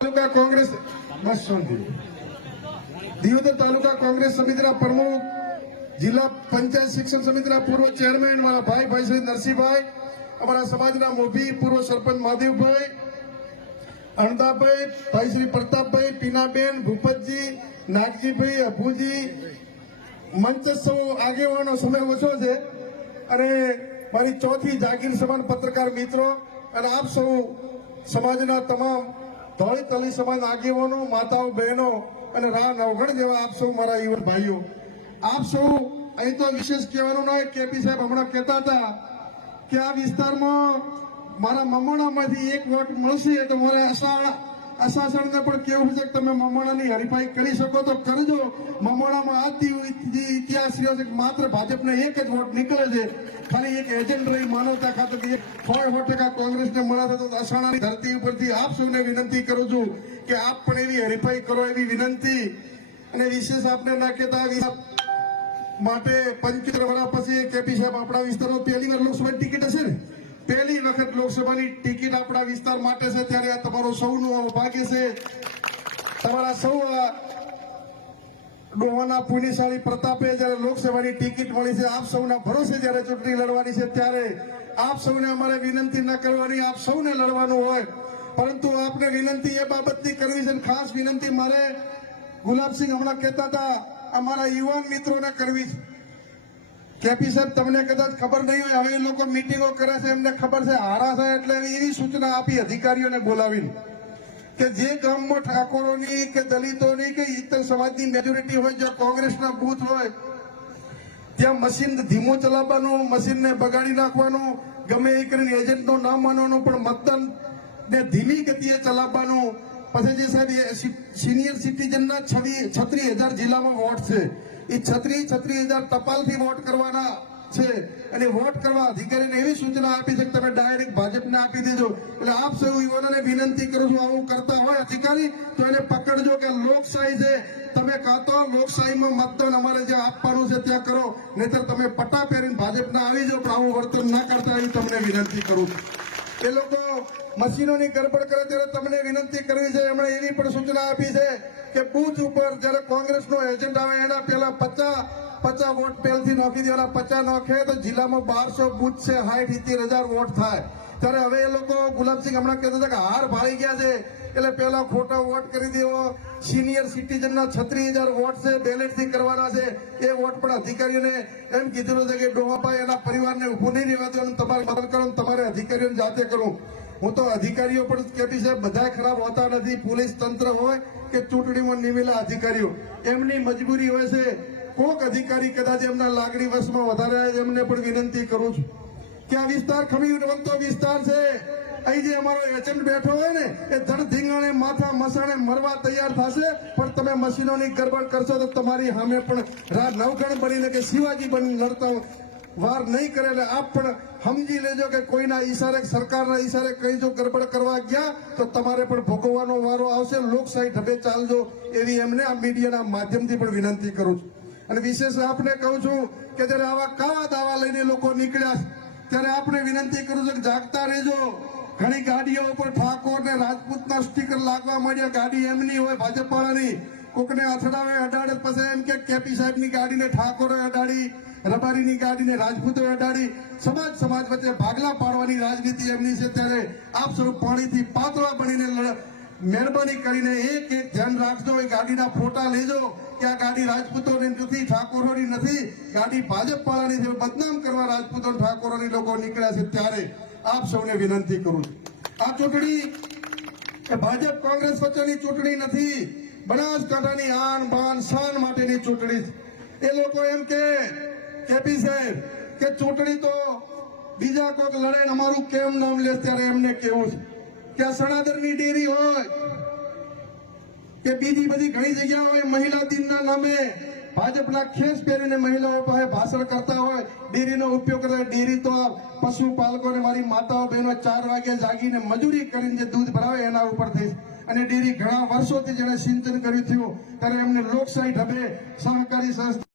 તાલુકા કોંગ્રેસ બસ દિયોદર તાલુકા કોંગ્રેસ સમિતિના પ્રમુખ, જિલ્લા પંચાયત શિક્ષણ સમિતિના પૂર્વ ચેરમેન મારા ભાઈ ભાઈ શ્રી નરસિંહભાઈ, અમારા સમાજના મોભી પૂર્વ સરપંચ મહાદેવભાઈ, અણદાભાઈ, ભાઈ શ્રી પ્રતાપભાઈ પીનાબેન ભૂપતજી, નાગજીભાઈ, અભુજી મંચ સૌ આગેવાનો સમય ઓછો છે. અને મારી ચોથી જાગીર સમાન પત્રકાર મિત્રો અને આપ સૌ સમાજના તમામ ધોળી તલી સમાજ આગેવાનો, માતાઓ, બહેનો અને રા નવગણ જેવા આપ સૌ મારા યુવક ભાઈઓ. આપ સૌ અહીં તો વિશેષ કહેવાનું ના કેપી સાહેબ હમણાં કહેતા હતા કે આ વિસ્તારમાં મારા મમણામાંથી એક વોટ મળશે તો મારે અસા અસાસણને પણ કેવું છે કે તમે મમણાની હરીફાઈ કરી શકો તો કરજો. મમણામાં જે ઇતિહાસ રહ્યો છે માત્ર ભાજપને એક જ વોટ નીકળે છે. ખાલી એક એજન્ટ રહી માનવતા ખાતર કે સો ટકા કોંગ્રેસને મળ્યા તો અસાણાની ધરતી ઉપરથી આપ સૌને વિનંતી કરું છું કે આપ પણ એવી હરીફાઈ કરો એવી વિનંતી. અને વિશેષ આપને ના કહેતા માટે પંચોતેર વર્ષ પછી કેપી સાહેબ આપણા વિસ્તારમાં પહેલી વાર લોકસભાની ટિકિટ હશે ને? પહેલી વખત લોકસભાની ટિકિટ આપણા વિસ્તાર માટે છે, ત્યારે આ તમારો સૌનું ભાગ્ય છે. તમારા સૌ ડોહાના પુણ્યશાળી પ્રતાપે જ્યારે લોકસભાની ટિકિટ મળી છે, આપ સૌના ભરોસે જ્યારે ચૂંટણી લડવાની છે, ત્યારે આપ સૌને અમારે વિનંતી ન કરવાની, આપ સૌને લડવાનું હોય. પરંતુ આપને વિનંતી એ બાબતની કરવી છે ખાસ વિનંતી મારે ગુલાબસિંહ હમણાં કહેતા હતા, અમારા યુવાન મિત્રોને કરવી છે. કેપી સાહેબ, તમને કદાચ ખબર નહીં હોય, હવે એ લોકો મિટિંગો કરે છે, એમને ખબર છે હારા થાય એટલે એવી સૂચના આપી અધિકારીઓને બોલાવીને કે જે ગામમાં ઠાકોરોની કે દલિતોની કે ઇતર સમાજની મેજોરિટી હોય જો કોંગ્રેસના બૂથ હોય, ત્યાં મશીન ધીમું ચલાવવાનું, મશીનને બગાડી નાખવાનું, ગમે એ કરીને એજન્ટનો ના માનવાનું, પણ મતદાન ને ધીમી ગતિએ ચલાવવાનું. પછી જે સાહેબ સિનિયર સિટીઝનના છવી છત્રીસ હજાર જિલ્લામાં વોટ છે. એ છત્રીસ છત્રીસ હજાર ટપાલથી વોટ કરવાના છે. અને વોટ કરવા અધિકારીને એવી સૂચના આપી છે કે તમે ડાયરેક્ટ ભાજપને આપી દેજો. એટલે આપ સૌ યુવાનોને વિનંતી કરું છું, આવું કરતા હોય અધિકારી, તો એને પકડજો કે લોકશાહી છે. તમે કાં તો લોકશાહીમાં મતદાન અમારે જે આપવાનું છે ત્યાં કરો. નહીતર તમે પટ્ટા પહેરીને ભાજપના આવી જાઓ તો આવું વર્તન ના કરતા એવી તમને વિનંતી કરું છું. એ લોકો મશીનોની ગડબડ કરે ત્યારે તમને વિનંતી કરવી છે, એમણે એની પણ સૂચના આપી છે કે બુથ ઉપર જ્યારે કોંગ્રેસનો એજન્ટ આવે, એના પહેલા પચાસ પચાસ વોટ પહેલથી નાખી દેવાના, પચાસ નાખે તો જિલ્લામાં બારસો બુથ છે, હાઈટ સિત્તેર હજાર વોટ થાય. ત્યારે હવે એ લોકો ગુલાબસિંહ હમણાં કહેતા હતા કે હાર ભાળી ગયા છે. એટલે પેલા ખોટા વોટ કરી દેવો. સિનિયર સિટીઝનના છત્રીસ હજાર વોટ છે બેલેટથી કરવાના છે. એ વોટ પણ અધિકારીઓને એમ કીધેલું છે કે ડોહાભાઈ એના પરિવારને ઉભું નહીં રહેવા દેવાનું તમારે મદદ કરો તમારે અધિકારીઓને જાતે કરો. હું તો અધિકારીઓ પણ કેપી સાહેબ બધા ખરાબ હોતા નથી. પોલીસ તંત્ર હોય કે ચૂંટણીમાં નિમેલા અધિકારીઓ. એમની મજબૂરી હોય છે. કોક અધિકારી કદાચ એમના લાગણી વશમાં વધારે એમને પણ વિનંતી કરું છું. કે આ વિસ્તાર ખમી બનતો વિસ્તાર છે. અહીં જે અમારો એજન્ટ બેઠો હોય ને, એ ધડ માથા મસાણે મરવા તૈયાર થશે. પણ તમે મશીનોની ગરબડ કરશો તો તમારી સામે પણ રા નવગણ બનીને કે શિવાજી બની લડતા વાર નહીં કરે એટલે આપ પણ સમજી લેજો કે કોઈના ઈશારે, સરકારના ઈશારે કઈ જો ગરબડ કરવા ગયા, તો તમારે પણ ભોગવવાનો વારો આવશે. લોકશાહી ઢબે ચાલજો એવી એમને આ મીડિયાના માધ્યમથી પણ વિનંતી કરું છું. અને વિશેષ આપને કહું છું કે જ્યારે આવા કાળા દાવા લઈને લોકો નીકળ્યા ત્યારે આપણે વિનંતી કરું છું કે જાગતા રહેજો. ઘણી ગાડીઓ ઉપર ઠાકોર ને રાજપૂતના સ્ટીકર લાગવા માંડ્યા. ગાડી એમની હોય ભાજપ વાળાની કોકને અથડાવે, અડાડે, પછી એમ કે કેપી સાહેબની ગાડીને ઠાકોરે અડાડી, રબારીની ગાડીને રાજપૂતો અડાડી. સમાજ સમાજ વચ્ચે ભાગલા પાડવાની રાજનીતિ એમની છે. ત્યારે આપ સૌ પાણીથી પાતળા બનીને મહેરબાની કરીને એક એક ધ્યાન રાખજો, એ ગાડીના ફોટા લેજો કે આ ગાડી રાજપૂતોની નથી, ઠાકોરોની નથી. ગાડી ભાજપ વાળાની છે, બદનામ કરવા રાજપૂતો ઠાકોરોની લોકો નીકળ્યા છે ત્યારે આપ સૌને વિનંતી કરું છું. આ ચૂંટણી એ ભાજપ કોંગ્રેસ વચ્ચેની ચૂંટણી નથી, બનાસકાંઠાની આન બાન શાન માટેની ચૂંટણી. એ લોકો એમ કે કેપી સાહેબ, કે ચૂંટણી તો બીજા કોઈક લડે અમારું કેમ નામ લે ત્યારે એમને કેવું છે? આ સણાદરની ડેરી હોય કે બીજી બધી ઘણી જગ્યા હોય, મહિલા દિનના નામે ભાજપના ખેસ પહેરીને મહિલાઓ પાસે ભાષણ કરતા હોય, ડેરીનો ઉપયોગ કરે ડેરી તો પશુપાલકો પશુપાલકોને મારી માતાઓ બહેનો ચાર વાગે જાગીને મજૂરી કરીને જે દૂધ ભરાવે એના ઉપરથી અને ડેરી ઘણા વર્ષોથી જેને સિંચન કર્યું થયું, ત્યારે એમને લોકશાહી ઢબે સહકારી સંસ્થા